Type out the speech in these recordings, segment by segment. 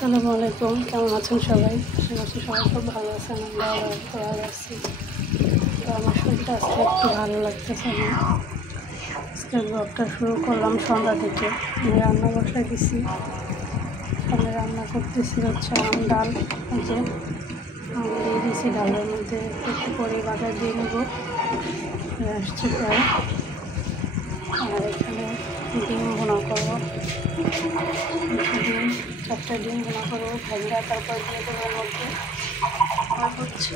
আসসালামু আলাইকুম, কেমন আছেন সবাই? সবাই খুব ভালো আছেন। আমরা ভালো আছি। তো আমার শরীরটা আজকে একটু ভালো লাগতেছে না। আজকে ব্লগটা শুরু করলাম সন্ধ্যা থেকে। আমি রান্না বসাই দিছি। আমি রান্না করতেছি হচ্ছে ডাল। যে আম দিয়ে দিয়েছি ডালের মধ্যে একটু পরে বাজার দিয়ে নেব। আসছে প্রায়। আর এখানে ডিম ভুনা করবো। ডিম 4টা ডিম ভুনা করবো ভাজা, তারপর দিয়ে দেবো মধ্যে। আর হচ্ছে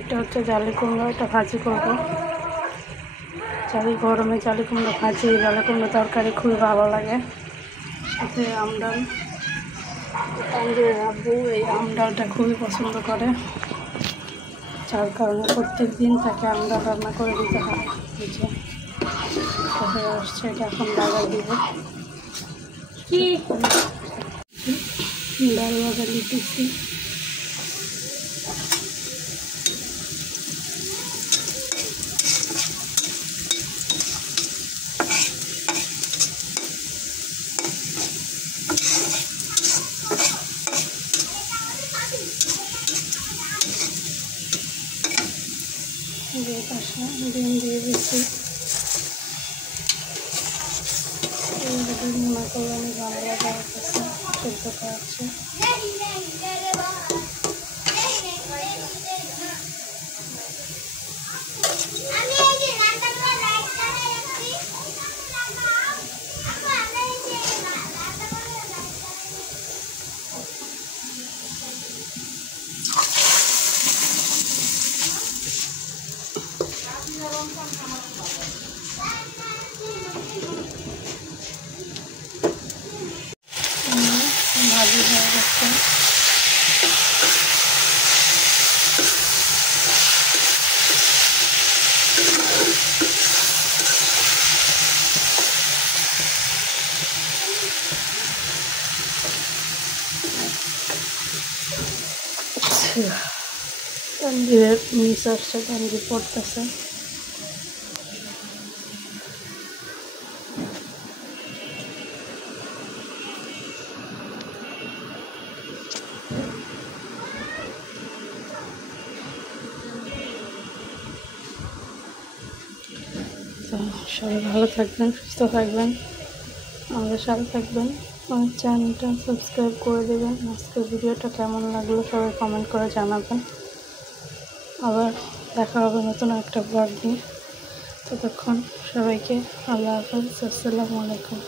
এটা হচ্ছে জালি কুমড়ো, এটা ভাজি করবো। গরমে জালি কুমড়ো ভাজি, জালি কুমড়ো তরকারি খুবই ভালো লাগে। সাথে আমডাল, তানজির আব্বু এই আমডালটা খুবই পছন্দ করে, যার কারণে প্রত্যেক দিন তাকে আমডাল রান্না করে দিতে হয়। হয়ে আসছে, এটা এখন বাজার দিব। ডাল বাজার দিতেছি। পাশে ডিম দিয়ে দিচ্ছি। মনে করলে অনেক ভালো লাগা হচ্ছে, সেদ্ধ করাচ্ছে। ভাজি হয়ে গেছে। তানজিরের মিস আসছে, তানজির পড়তেছে। তো সবাই ভালো থাকবেন, সুস্থ থাকবেন, আমাদের সাথে থাকবেন। আমার চ্যানেলটা সাবস্ক্রাইব করে দেবেন। আজকের ভিডিওটা কেমন লাগলো সবাই কমেন্ট করে জানাবেন। আবার দেখা হবে নতুন একটা ব্লগ নিয়ে। ততক্ষণ সবাইকে আল্লাহ হাফেজ, আসসালামু আলাইকুম।